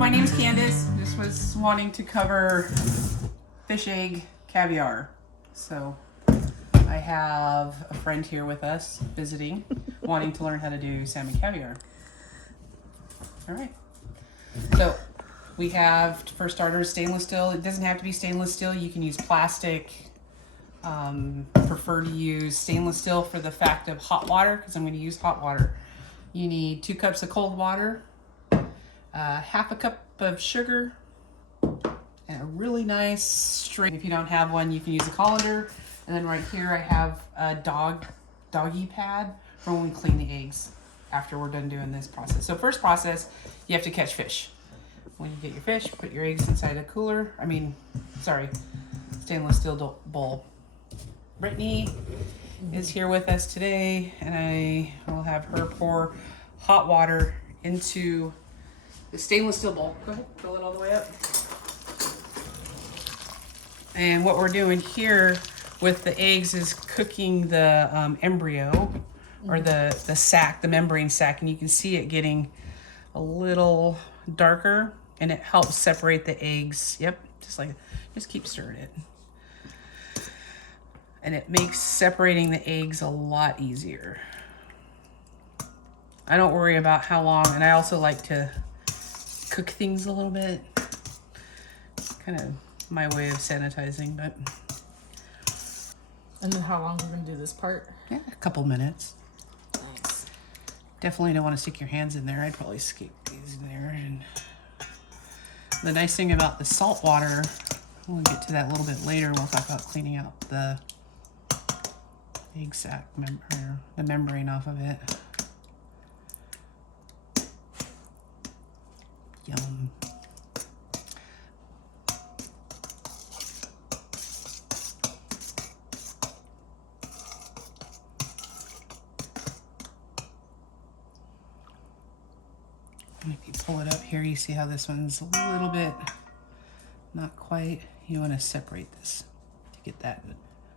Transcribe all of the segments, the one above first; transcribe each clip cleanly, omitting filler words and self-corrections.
my name's Candace. Just was wanting to cover fish egg caviar. So I have a friend here with us visiting, wanting to learn how to do salmon caviar. All right. So we have, for starters, stainless steel. It doesn't have to be stainless steel. You can use plastic. Prefer to use stainless steel for the fact of hot water, because I'm going to use hot water. You need 2 cups of cold water, half a cup of sugar, and a really nice string. If you don't have one, you can use a colander. And then right here I have a doggy pad for when we clean the eggs after we're done doing this process. So first process, you have to catch fish. When you get your fish, put your eggs inside a stainless steel bowl. Brittany is here with us today, and I will have her pour hot water into the stainless steel bowl. Go ahead, fill it all the way up. And what we're doing here with the eggs is cooking the embryo, or the sac, the membrane sac, and you can see it getting a little darker, and it helps separate the eggs. Yep, just keep stirring it. And it makes separating the eggs a lot easier. I don't worry about how long, and I also like to cook things a little bit. Kind of my way of sanitizing, but. And then how long we're gonna do this part? Yeah, a couple minutes. Nice. Definitely don't want to stick your hands in there. I'd probably stick these in there. And the nice thing about the salt water, we'll get to that a little bit later. We'll talk about cleaning out the egg sac, the membrane off of it. Yum. And if you pull it up here, you see how this one's a little bit not quite. You want to separate this to get that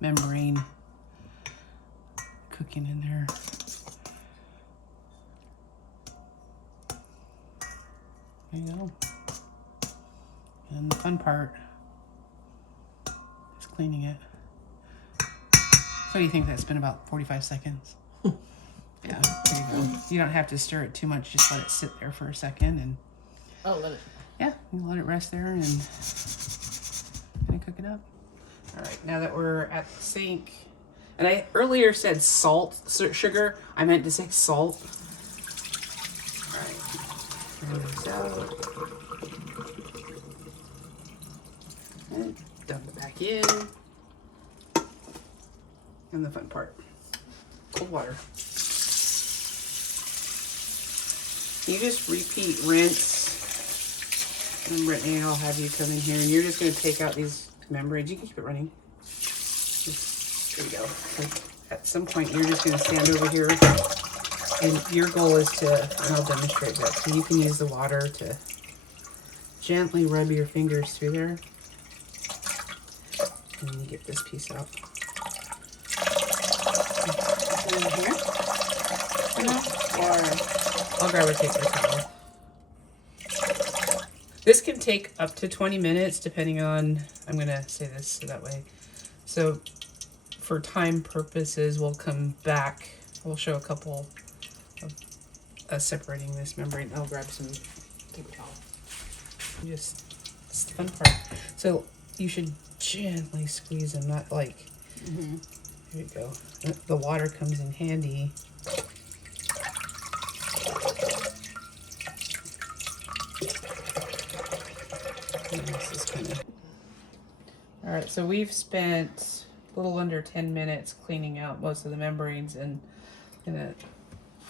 membrane cooking in there. There you go. And the fun part is cleaning it. So you think that's been about 45 seconds? Yeah, there you go. You don't have to stir it too much, just let it sit there for a second and let it. Yeah, you let it rest there and cook it up. All right, now that we're at the sink, and I earlier said sugar. I meant to say salt. All right, turn this out. And dump it back in. And the fun part, cold water. You just repeat rinse. And Brittany, I'll have you come in here, and you're just going to take out these membranes. You can keep it running. There you go. So at some point, you're just going to stand over here, and your goal is to, and I'll demonstrate that, so you can use the water to gently rub your fingers through there, and then you get this piece out. In here. Or I'll grab a paper towel. This can take up to 20 minutes depending on, I'm going to say this so that way. So for time purposes, we'll come back. We'll show a couple of separating this membrane. I'll grab some paper towel. Just, it's the fun part. So you should gently squeeze them, not like, There you go. The water comes in handy. All right, so we've spent a little under 10 minutes cleaning out most of the membranes, and gonna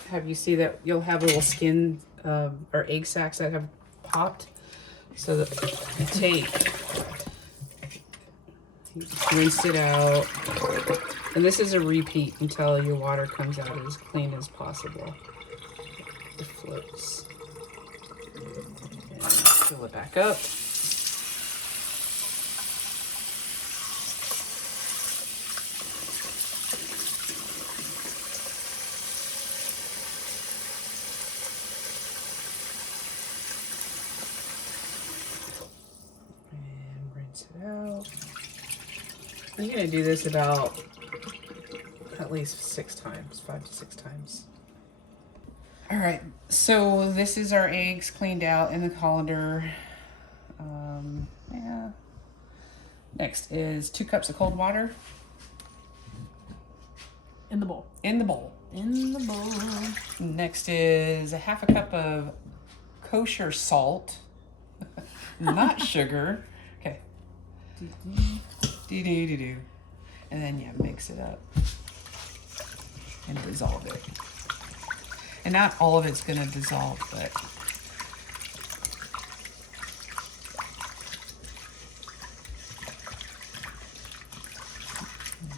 have you see that you'll have little skin or egg sacs that have popped. So that you rinse it out, and this is a repeat until your water comes out as clean as possible. The floats, and fill it back up. I'm gonna do this about at least 6 times, 5 to 6 times. All right, so this is our eggs cleaned out in the colander. Yeah. Next is 2 cups of cold water. In the bowl. In the bowl. In the bowl. Next is a half a cup of kosher salt, not sugar. Okay. Do. And then, yeah, mix it up and dissolve it. And not all of it's going to dissolve, but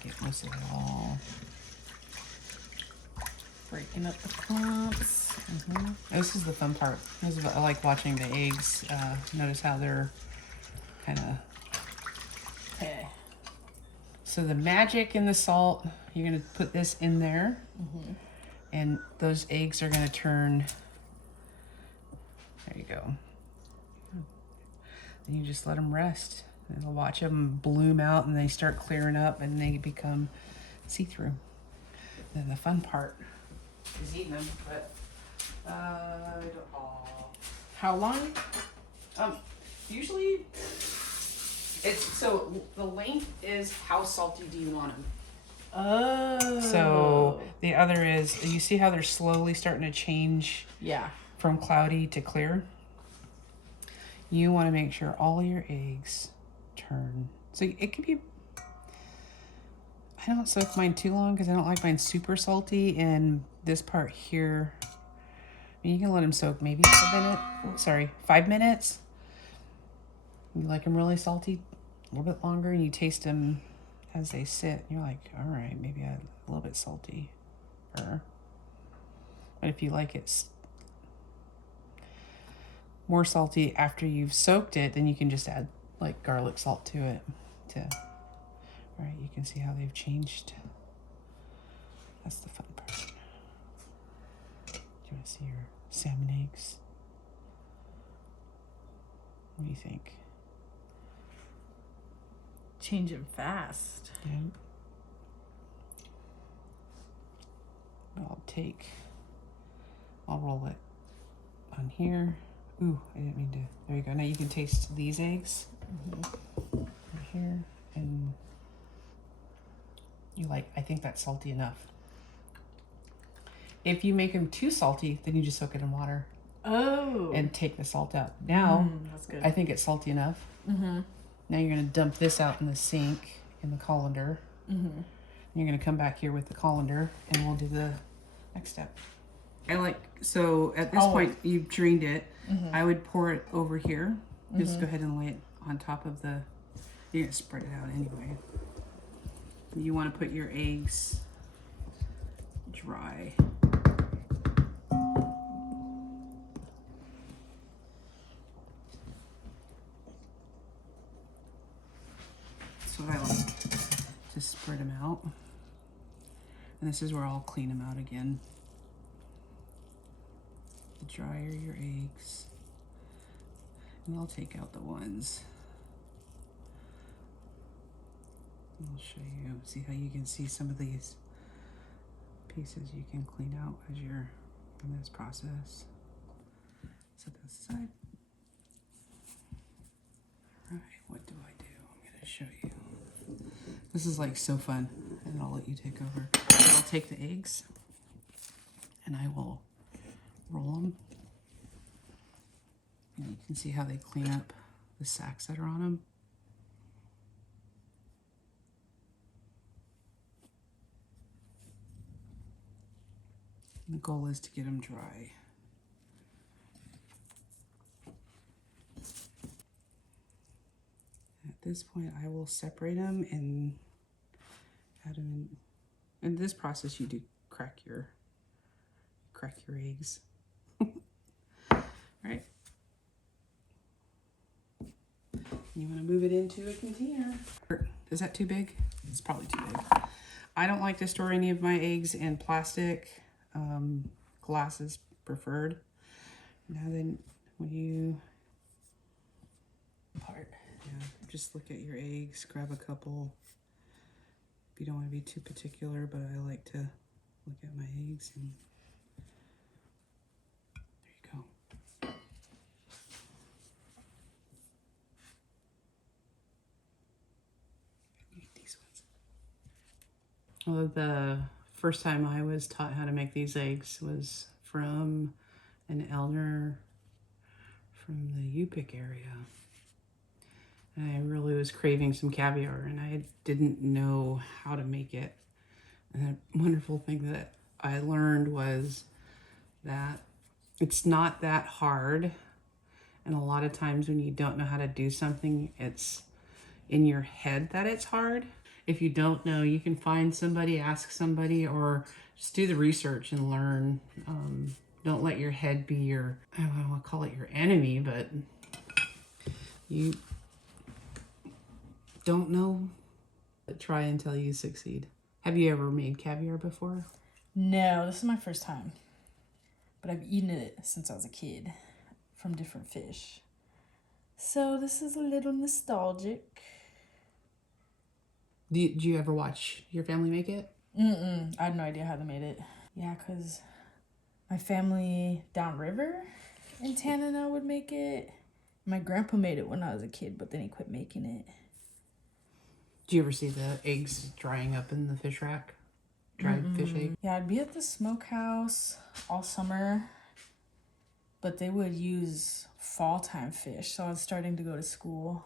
get most of it all. Breaking up the clumps. This is the fun part. I like watching the eggs. Notice how they're kind of... Okay. So the magic in the salt, you're going to put this in there. And those eggs are going to turn... There you go. And you just let them rest. And you'll watch them bloom out and they start clearing up and they become see-through. Then the fun part is eating them, but How long? Usually it's so the length is how salty do you want them. Oh. So the other is, you see how they're slowly starting to change Yeah. from cloudy to clear? You want to make sure all your eggs turn. So it could be, I don't soak mine too long because I don't like mine super salty. And this part here, you can let them soak maybe 5 minutes. You like them really salty, a little bit longer, and you taste them as they sit. You're like, all right, maybe a little bit salty. But if you like it more salty after you've soaked it, then you can just add like garlic salt to it. All right, you can see how they've changed. That's the fun part. Do you want to see your salmon eggs? What do you think? Changing fast. Yeah. I'll roll it on here. Ooh, I didn't mean to. There you go. Now you can taste these eggs right here, and I think that's salty enough. If you make them too salty, then you just soak it in water. Oh. And take the salt out. Now, that's good. I think it's salty enough. Now you're going to dump this out in the sink in the colander. And you're going to come back here with the colander, and we'll do the next step. So at this point, you've drained it. I would pour it over here. Just go ahead and lay it on top of the, you're going to spread it out anyway. You want to put your eggs dry. That's what I like, to spread them out. And this is where I'll clean them out again. The drier your eggs. And I'll take out the ones. I'll show you, see how you can see some of these pieces you can clean out as you're in this process. Set that aside. All right, what do I do? I'm gonna show you. This is like so fun, and I'll let you take over. I'll take the eggs and I will roll them. And you can see how they clean up the sacks that are on them. And the goal is to get them dry. At this point, I will separate them and add them in. In this process, you do crack your eggs. Right? You want to move it into a container. Is that too big? It's probably too big. I don't like to store any of my eggs in plastic. Glass is preferred. Now then, when you just look at your eggs, grab a couple, If you don't want to be too particular, but I like to look at my eggs and there you go. Eat these ones. Well, the first time I was taught how to make these eggs was from an elder from the Yupik area. And I really was craving some caviar and I didn't know how to make it. And the wonderful thing that I learned was that it's not that hard. And a lot of times when you don't know how to do something, it's in your head that it's hard. If you don't know, you can find somebody, ask somebody, or just do the research and learn. Don't let your head be your, I don't want to call it your enemy, but you don't know. Try until you succeed. Have you ever made caviar before? No, this is my first time. But I've eaten it since I was a kid from different fish. So this is a little nostalgic. Did you ever watch your family make it? I had no idea how they made it. Yeah, because my family downriver in Tanana would make it. My grandpa made it when I was a kid, but then he quit making it. Do you ever see the eggs drying up in the fish rack? Dried fish egg? Yeah, I'd be at the smokehouse all summer, but they would use fall time fish. So I was starting to go to school.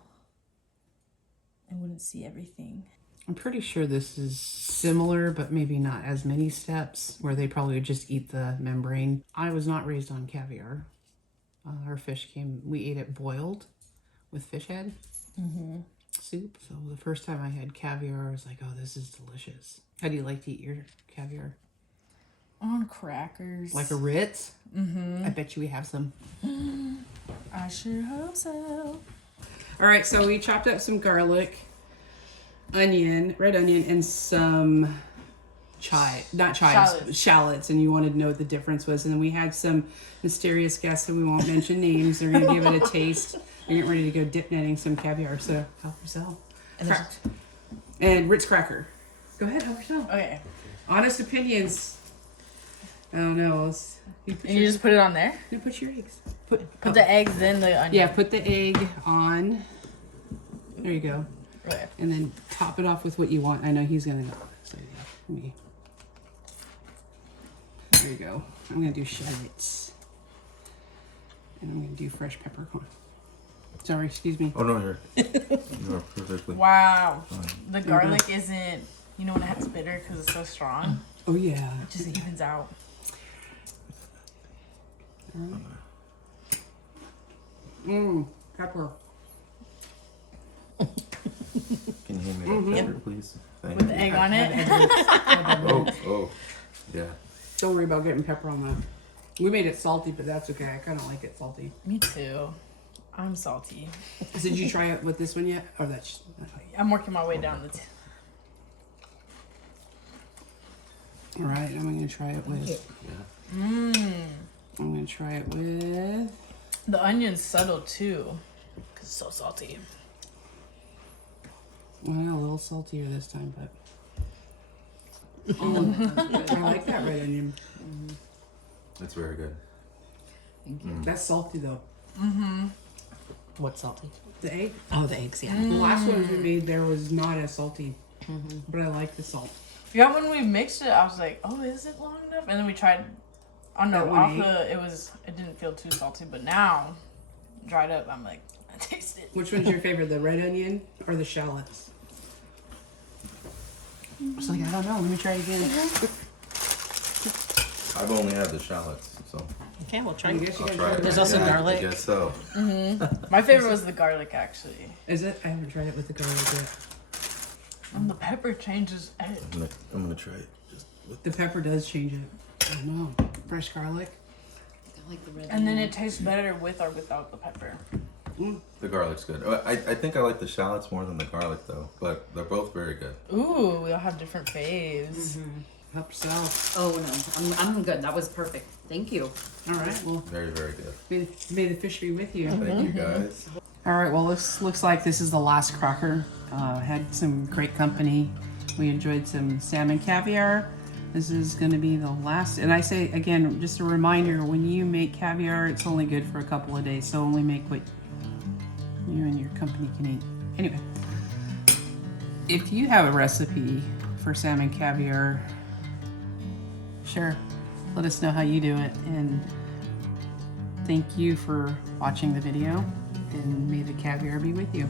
I wouldn't see everything. I'm pretty sure this is similar, but maybe not as many steps, where they probably would just eat the membrane. I was not raised on caviar. Our fish we ate it boiled with fish head soup. So the first time I had caviar, I was like, oh, this is delicious. How do you like to eat your caviar? On crackers. Like a Ritz? I bet you we have some. I sure hope so. All right, so we chopped up some garlic, onion, red onion, and some shallots, and you wanted to know what the difference was. And then we had some mysterious guests, and we won't mention names. They're going to give it a taste. They're getting ready to go dip netting some caviar, so help yourself. And Ritz cracker. Go ahead, help yourself. Okay. Honest opinions. I don't know. And you just put it on there? No, put your eggs. Put the eggs, then the onion. Yeah, put the egg on. There you go. Okay. And then top it off with what you want. I know he's gonna go. So yeah, me. There you go. I'm gonna do shallots. And I'm gonna do fresh peppercorn. Sorry, excuse me. Oh no, you're perfectly. Wow. The garlic isn't, you know when it has bitter because it's so strong? Oh yeah. It just evens out. Pepper. Can you hand me that pepper, please? Thank With the you. egg on it? Oh, yeah. Don't worry about getting pepper on that. We made it salty, but that's okay. I kind of like it salty. Me too. I'm salty. So did you try it with this one yet? Or that's... I'm working my way down the... All right, I'm going to try it with... I'm going to try it with... The onion's subtle too. Because it's so salty. Well, a little saltier this time, but... I like that red onion. That's very good. Thank you. That's salty though. What's salty? The egg? Oh, the eggs, yeah. The last one we made there was not as salty, but I like the salt. Yeah, when we mixed it, I was like, oh, is it long enough? And then we tried... Oh no, That one it didn't feel too salty, but now, dried up, I'm like, I taste it. Which one's your favorite, the red onion or the shallots? I was like, I don't know. Let me try again. I've only had the shallots, so Okay, we'll try. I guess you I'll guys try it. There's also garlic. I guess so. My favorite was the garlic, actually. Is it? I haven't tried it with the garlic yet. And the pepper changes it. I'm gonna try it. Just with The pepper does change it. I know. Fresh garlic. I like the red. And then it tastes better with or without the pepper. the garlic's good. I think I like the shallots more than the garlic though, but they're both very good. Ooh, we all have different faves. Help yourself. Oh no, I'm good. That was perfect. Thank you. All right. Well, Very, very good. may the fish be with you. Thank you guys. All right. Well, this looks like this is the last cracker. Had some great company. We enjoyed some salmon caviar. This is going to be the last. And I say again, just a reminder: when you make caviar, it's only good for a couple of days. So only make what you and your company can eat. Anyway, if you have a recipe for salmon caviar, sure, let us know how you do it. And thank you for watching the video, and may the caviar be with you.